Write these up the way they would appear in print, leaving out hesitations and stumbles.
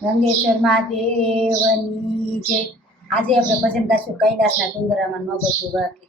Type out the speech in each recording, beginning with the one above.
ગંગેશ્વર મહાદેવની જે આજે આપણે ભજન ગાશું કૈલાસના ડુંગરામાં ન બધું વાગે.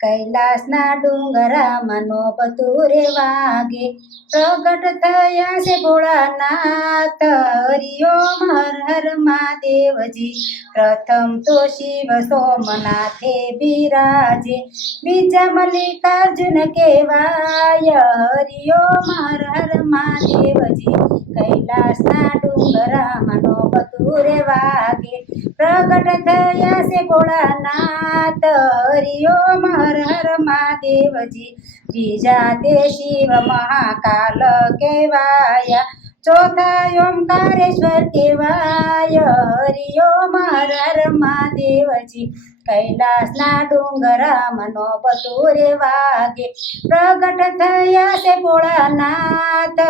કૈલાસના ડુંગરામાં નો બધું રે વાગે, પ્રગટ થયા છે ભોળાનાથ. હરિઓમ હર હર મહાદેવજી. પ્રથમ તો શિવ સોમનાથે બિરાજે, બીજા મલ્લિકાર્જુન કહેવાય. હરિઓમ હર હર મહાદેવજી. કૈલાસના ડુંગરામાં નો બધું રે વાગે, પ્રગટ થયા છે ભોળાનાથ. હરિઓમ હર હર મહાદેવજી. ત્રીજા તે શિવ મહાકાલ કહેવાય, ચોથા ઓમકારેશ્વર કહેવાય. હરિઓમ હર હર મહાદેવજી. કૈલાસના ડુંગરામાં નો બધું રે વાગે, પ્રગટ થયા છે ભોળાનાથ.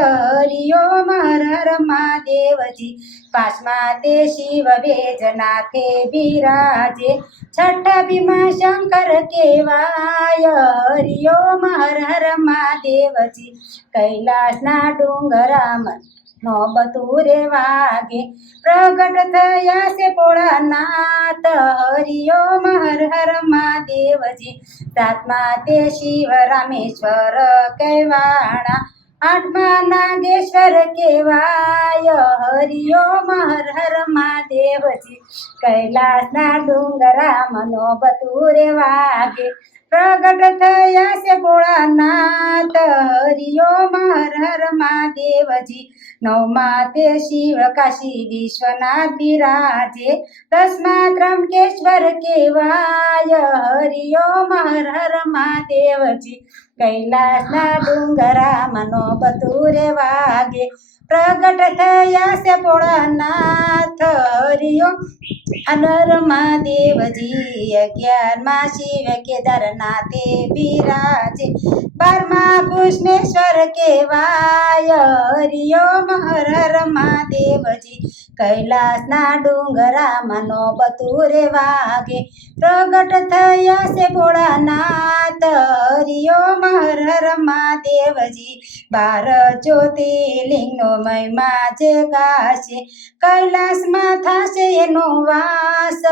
હરિઓમ હર હર મહાદેવજી. પાંચમા તે શિવ વેજનાથે બિરાજે, છઠ્ઠા ભીમા શંકર કહેવાય. હરિઓમ હર હર મહાદેવજી. કૈલાસના ડુંગરામાં નો બધું રે વાગે, પ્રગટ થયા છે ભોળાનાથ. હરિઓમ હર હર મહાદેવજી. સાતમા તે શિવ રામેશ્વર કહેવાણા, આઠમા નાગેશ્વર કહેવાય. હરિઓમ હર હર મહાદેવજી. કૈલાસના ડુંગરામાં નો બધું રે વાગે, પ્રગટ થયા છે ભોળાનાથ. હરિઓમ હર હર મહાદેવજી. નવમા તે શિવ કાશી વિશ્વનાથ બિરાજે, દસમા ત્રંબકેશ્વર કહેવાય. હરિઓમ હર હર મહાદેવજી. કૈલાસના ડુંગરામાં નો બધું રે વાગે, પ્રગટ થયા છે ભોળાનાથ. હરિઓમ હર મહાદેવજી. 11મા શિવ કેદારનાથે બિરાજે, 12મા કૃષ્ણેશ્વર કહેવાય. હરિઓમ હર હર મહાદેવજી. કૈલાસના ડુંગરામાં નો બધું રે વાગે, પ્રગટ થયા છે ભોળાનાથ. હરિઓમ હર હર મહાદેવજી. 12 જ્યોતિર્લિંગનો મહિમા જે ગાશે, કૈલાસમાં થશે એનો વાસ.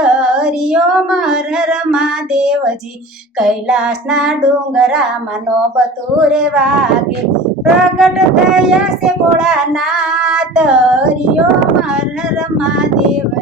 હરિઓમ હર હર મહાદેવજી. કૈલાસના ડુંગરામાં નો બધું રે વાગે, પ્રગટ થયા છે ભોળાનાથ. હરિઓમ હર હર મહાદેવ.